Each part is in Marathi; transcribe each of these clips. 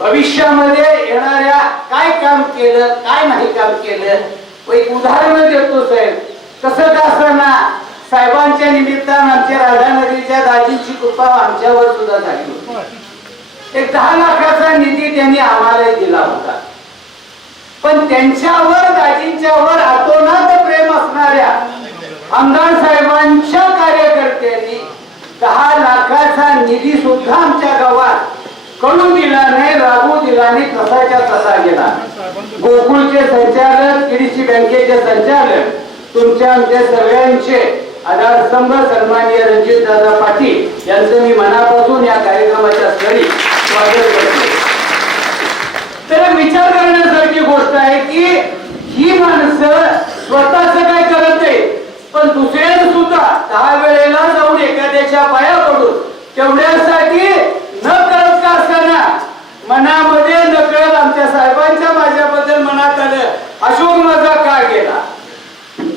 भविष्यामध्ये येणाऱ्या काय काम केलं काय नाही काम केलं? एक उदाहरण देतो साहेब. कसं का असताना साहेबांच्या निमित्तानं आमच्या राधा नदीच्या दाजींची कृपा आमच्यावर सुद्धा झाली होती. एक दहा लाखाचा निधी त्यांनी आम्हाला दिला होता. पण त्यांच्यावर दाजींच्यावर अतोनात प्रेम असणाऱ्या आमदार साहेबांच्या कार्यकर्त्यांनी दहा लाखाचा निधी सुद्धा आमच्या गावात कळू दिला नाही राबू दिला नाही कसाच्या कसा गेला. गोकुळचे संचालक किडीची बँकेचे संचालक तुमच्या आमच्या सगळ्यांचे. आधारस्तंभ सन्माननीय रणजित दादा पाटील यांचं मी मनापासून या कार्यक्रमाच्या स्थळी स्वागत करतो. तर विचार करण्यासारखी गोष्ट आहे की ही माणसं स्वतःच काय करत नाही पण दुसऱ्यानं सुद्धा दहा वेळेला जाऊन एखाद्याच्या पाया पडून तेवढ्यासाठी न करत का असताना मनामध्ये नकळत आमच्या साहेबांच्या माझ्याबद्दल मनात आलं अशोक माझा का गेला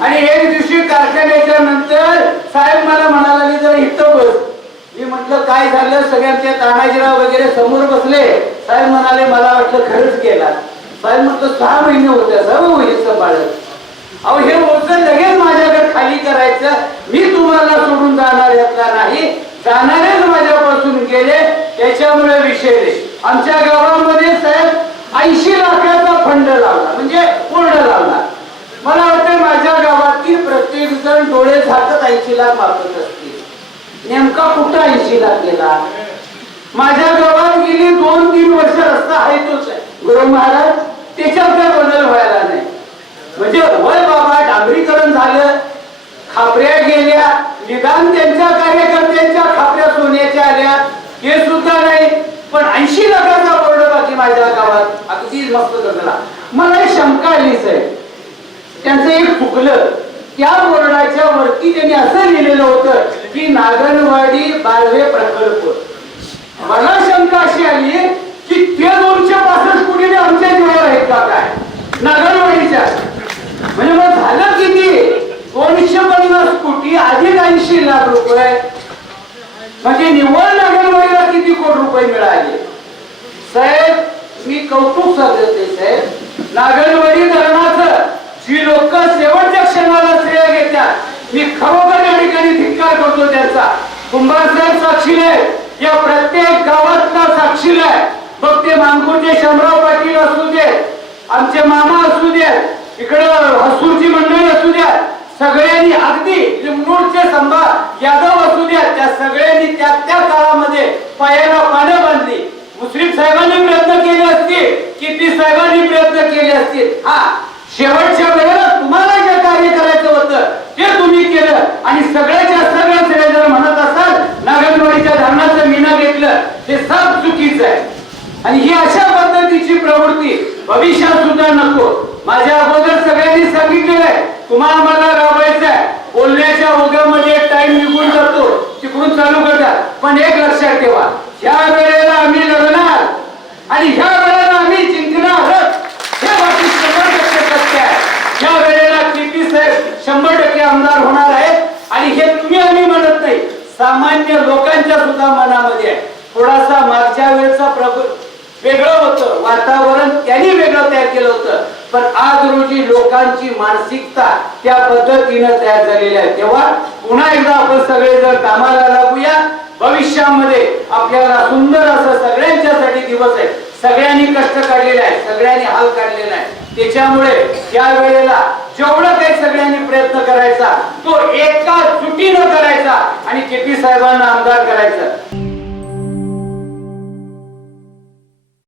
आणि एक दिवशी कारखान्याच्या नंतर साहेब मला म्हणाला की जरा इथं बस. मी म्हटलं काय झालं? सगळ्यांचे तानाजीराव वगैरे समोर बसले. साहेब म्हणाले मला वाटलं खरंच केला साहेब म्हटलं सहा महिने होत्या सर्व सांभाळत अहो हे ओझं लगेच माझ्याकडे खाली करायचं. मी तुम्हाला सोडून जाणार यातला नाही? जाणारेच माझ्यापासून गेले. त्याच्यामुळे विषय आमच्या गावामध्ये साहेब ऐंशी लाखाचा फंड लावला. म्हणजे पूर्ण लावला. मला वाटतं माझ्या गावातील प्रत्येक जण डोळे झाकत ऐंशी लाख मागत असतील. नेमका कुठं ऐंशी गेला माझ्या गावात गेली दोन तीन वर्ष रस्ता आहे तोच आहे. गुरु महाराज त्याच्यात काय बदल व्हायला नाही. म्हणजे वय बाबा डांबरीकरण झालं. खापऱ्या गेल्या. निदान त्यांच्या कार्यकर्त्यांच्या खापऱ्या सोन्याच्या आल्या. हे सुद्धा नाही. पण ऐंशी लाखाचा बोर्ड बाकी माझ्या गावात. अगदी मस्त जगला. मला एक शंका आलीच आहे त्यांचं एक फुकलं त्या बोर्डाच्या वरती त्यांनी असं लिहिलेलं होतं की नागनवाडी बाळवे प्रकल्प. मला शंका अशी आली की ते दोनशे पासष्ट कोटी आमच्या जीवावर आहेत का काय? नागनवाडीच्या. म्हणजे मग झालं किती? दोनशे पन्नास कोटी अधिक ऐंशी लाख रुपये. म्हणजे निव्वळ नागनवाडीला किती कोटी रुपये मिळाले? साहेब मी कौतुक साधते साहेब. नागनवाडी धरणाचं जी लोक शेवटच्या क्षणाला श्रेय घेतात मी खरोखर धिक्कार त्यांचा. कुंभारसाहेब साहेब साक्षीले या प्रत्येक गावातला आहे मग ते मानपूरचे शंभराव पाटील असू दे आमचे मामा असू दे इकडं हसूरची मंडळी असू द्या सगळ्यांनी अगदी लिंबूरचे संभा यादव असू द्या त्या सगळ्यांनी त्या त्या काळामध्ये पायाला पानं बांधली. मुस्लिम साहेबांनी प्रयत्न केले असतील किती साहेबांनी प्रयत्न केले असतील. हा शेवटच्या वेळेला तुम्हाला जे कार्य करायचं होतं ते तुम्ही केलं. आणि सगळ्या सगळं श्रेय जर म्हणत असाल नागनवाडीच्या धरणाचं हे ते सब चुकीचं आहे. आणि ही अशा पद्धतीची प्रवृत्ती भविष्यात सुद्धा नको. माझ्या अगोदर सगळ्यांनी सांगितलेलं आहे. तुम्हाला मला राबायचं आहे. बोलण्याच्या ओघामध्ये टाइम निघून जातो. तिकडून चालू करतात पण एक लक्षात ठेवा. ह्या वेळेला आम्ही लढणार. आणि ह्या वेळेला आम्ही जिंकणार हे बाकी शंभर टक्के सत्य आहे. ह्या वेळेला किती साहेब शंभर टक्के आमदार होणार आहेत. आणि हे तुम्ही आम्ही म्हणत नाही. सामान्य लोकांच्या सुद्धा मनामध्ये आहे. थोडासा मागच्या वेळचा प्रभू वेगळं होतं. वातावरण त्यांनी वेगळं तयार केलं होतं. पण आज रोजी लोकांची मानसिकता त्या पद्धतीनं तयार झालेली आहे. तेव्हा पुन्हा एकदा आपण सगळे जर कामाला लागूया. भविष्यामध्ये आपल्याला सुंदर असं सगळ्यांच्यासाठी दिवस आहे सगळ्यांनी कष्ट काढलेले आहे सगळ्यांनी हाल काढलेला आहे त्याच्यामुळे त्या वेळेला जेवढं काही सगळ्यांनी प्रयत्न करायचा तो एका चुकीनं करायचा आणि केपी साहेबांना आमदार करायचा.